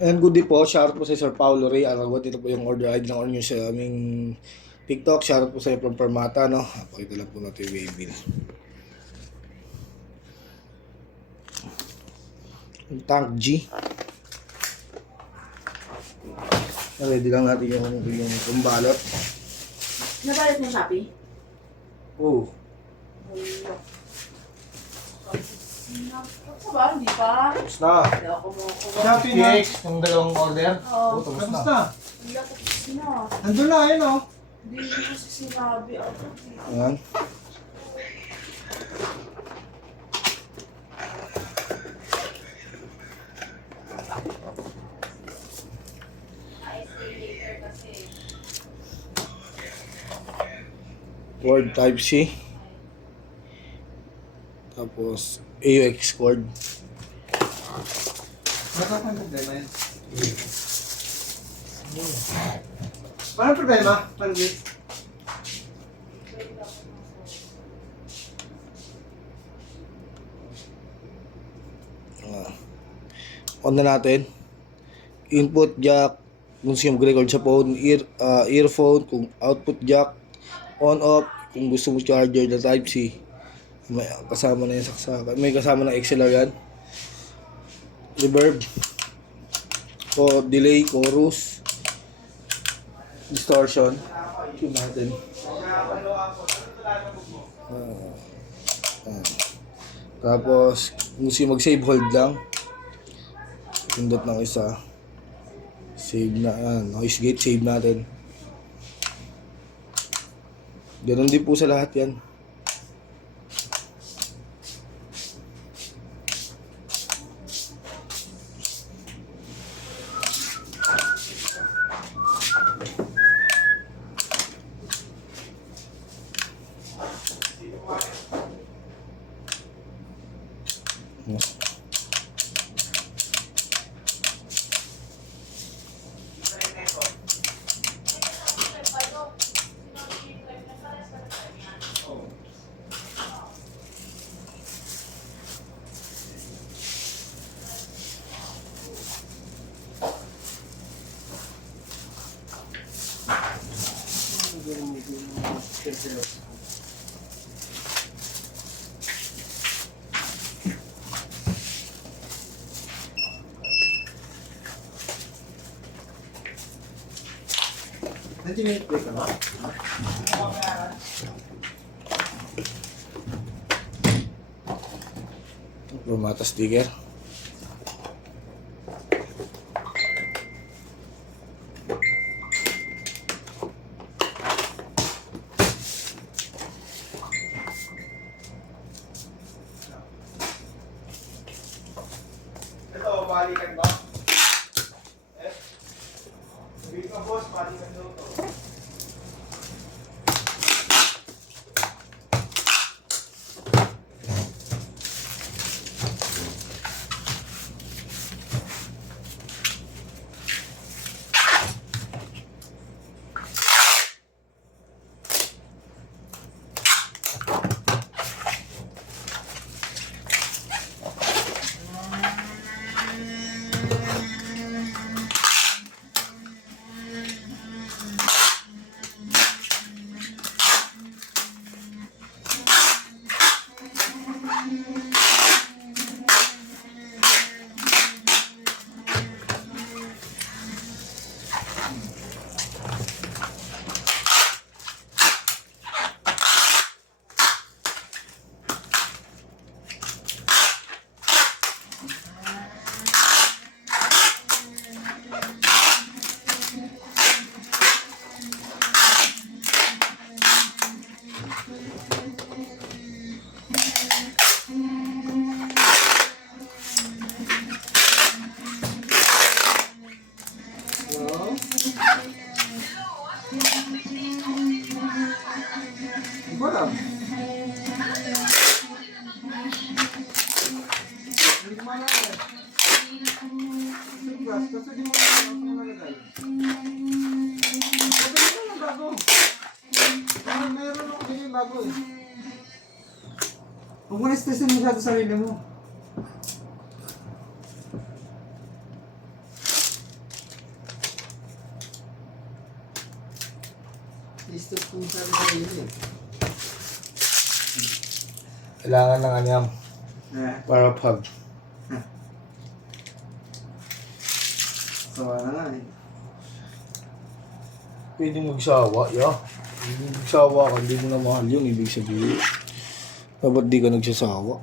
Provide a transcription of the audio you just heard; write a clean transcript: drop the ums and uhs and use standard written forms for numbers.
And good day po, shoutout po sa Sir Paulo Ray Aragod. Ito po yung order ID ng order sa aming TikTok. Shoutout po sa from Permata, no? Pakita lang po natin yung waybill. Yung tank G. Ready lang natin yung balot. Nabalot mo Shopee? Oh. Tapos ba? Hindi pa. Tapos na. Hindi ako kumukuha. Shopee na. Yung dalawang order. Oo. Tapos Tapos na. na. Hindi ako tapos na. Nandun na, ayun o. Hindi mo kasi sinabi ako. Ayan. Cord type C. Tapos AUX cord. Baka pa yung problema yan. Paano problema? Paano din? On na natin. Input jack, kung siya mag-record sa phone, earphone, kung output jack, on off, kung gusto mo charger na type C. May kasama na yung saksakan. May kasama na XLR yan. Reverb. O delay, chorus. Distortion. Tune natin. Tapos, kung gusto yung mag-save, hold lang. Pindot ng isa. Save na. Noise gate, save natin. Ganun din po sa lahat yan. Nandiyan yung play ka ba? Permata sticker. Ito, balikan ba? Sabihin ka boss, balikan daw to. Wala. Hindi ko malala. Gas, kasi di mo nalagay. Sabi mo lang bago. Meron ako din yung bago eh. Huwag mo na-stressin masyado sarili mo. Isto kung sabi sa iyo eh. Kailangan ng anyam para pag. Sawa na nga eh. Pwede magsawa, ya. Pwede magsawa ka, hindi mo na mahal yun, ibig sabihin. Dapat di ka nagsasawa.